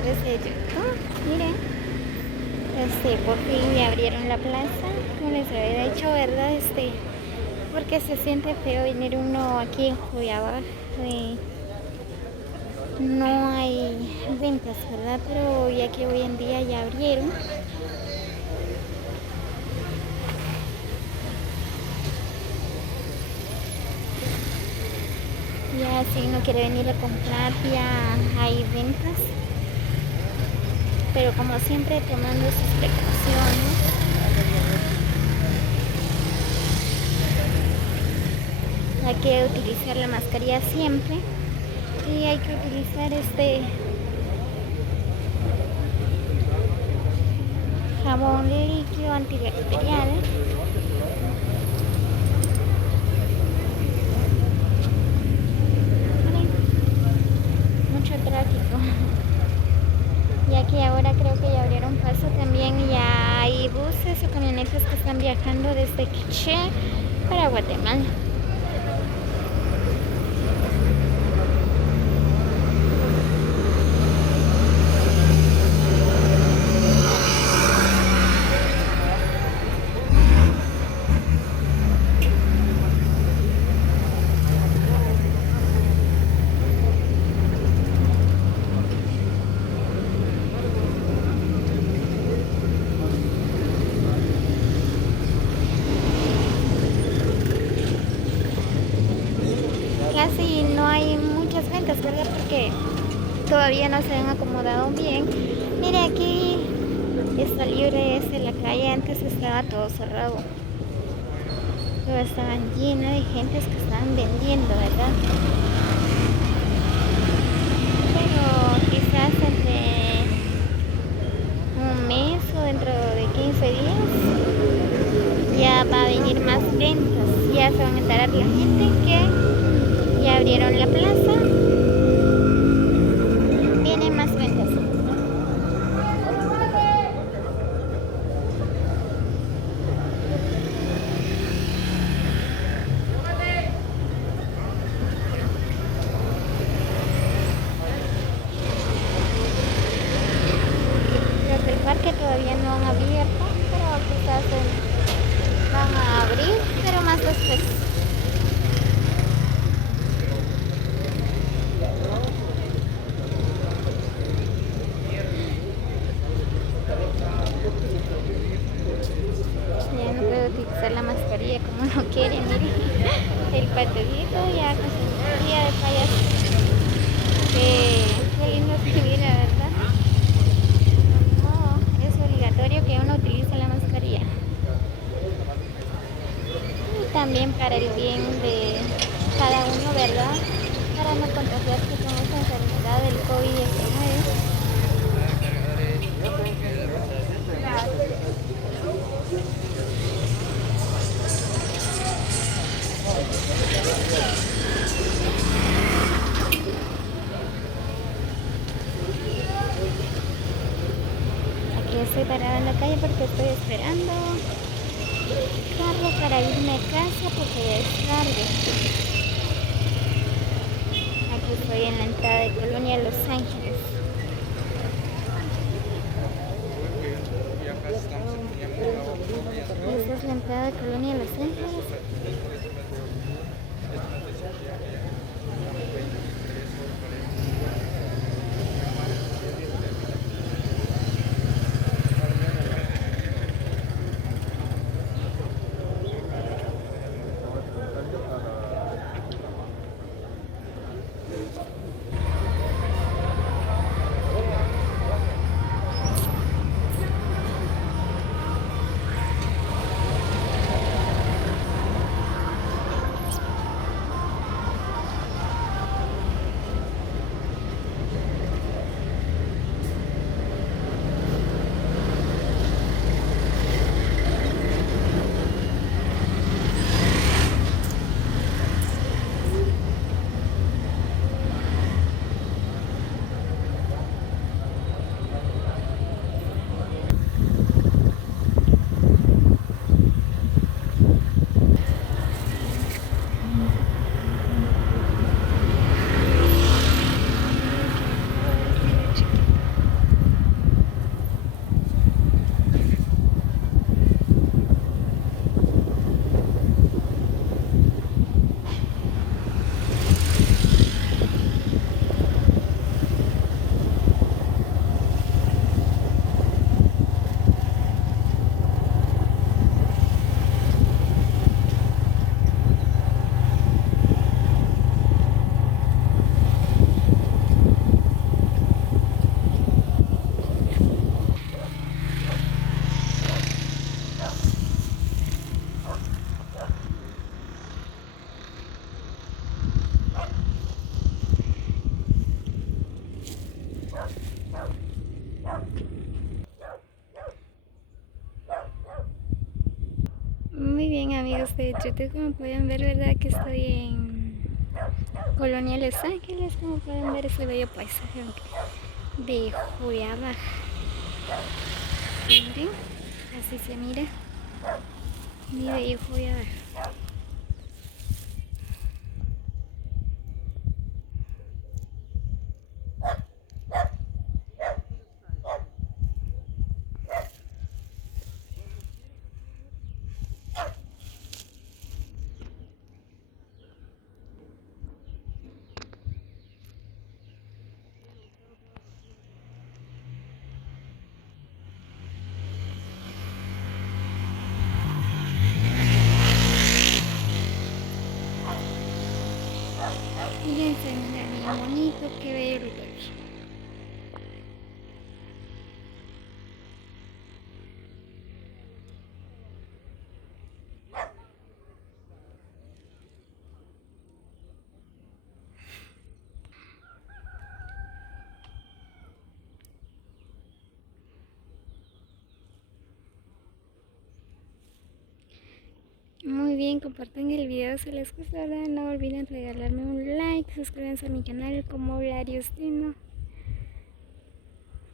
seguidores de YouTube. Miren, por fin ya abrieron la plaza, como les había dicho, ¿verdad? Porque se siente feo venir uno aquí en Juyaba. No hay ventas, ¿verdad? Pero ya que hoy en día ya abrieron. Ya si uno quiere venir a comprar, ya hay ventas. Pero como siempre, tomando sus precauciones. Hay que utilizar la mascarilla siempre. Y hay que utilizar jabón líquido antibacterial. Mucho tráfico. Ya que ahora creo que ya abrieron paso también, ya hay buses o camionetas que están viajando desde Quiché para Guatemala. Casi no hay muchas ventas, ¿verdad? Porque todavía no se han acomodado bien. Mire, aquí está libre la calle, antes estaba todo cerrado. Pero estaban llenas de gentes que estaban vendiendo, ¿verdad? Pero quizás entre un mes o dentro de 15 días ya va a venir más ventas. Ya se van a enterar la gente que ya abrieron la plaza. Vienen más ventas. Creo que el parque todavía no han abierto, pero quizás van a abrir, pero más después. Ya no puedo utilizar la mascarilla como no quiere, miren. El patadito ya con su mascarilla de payaso. Qué lindo se mira, ¿verdad? No, es obligatorio que uno utilice la mascarilla. Y también para el bien de cada uno, ¿verdad? Para no contagiarse con esta enfermedad del COVID-19. Aquí estoy parada en la calle porque estoy esperando carro para irme a casa porque ya es tarde. Aquí estoy en la entrada de Colonia Los Ángeles. Esa es la entrada de Colonia Los Ángeles. Muy bien, amigos de YouTube, como pueden ver, ¿verdad? Que estoy en Colonia Los Ángeles. Como pueden ver ese bello paisaje de Juliaca. Miren, así se mira mi bello Juliaca. Miren, se mira bien bonito, qué bello lugar. Muy bien, compartan el video si les gustó, no olviden regalarme un like, suscríbanse a mi canal como Larios Dino.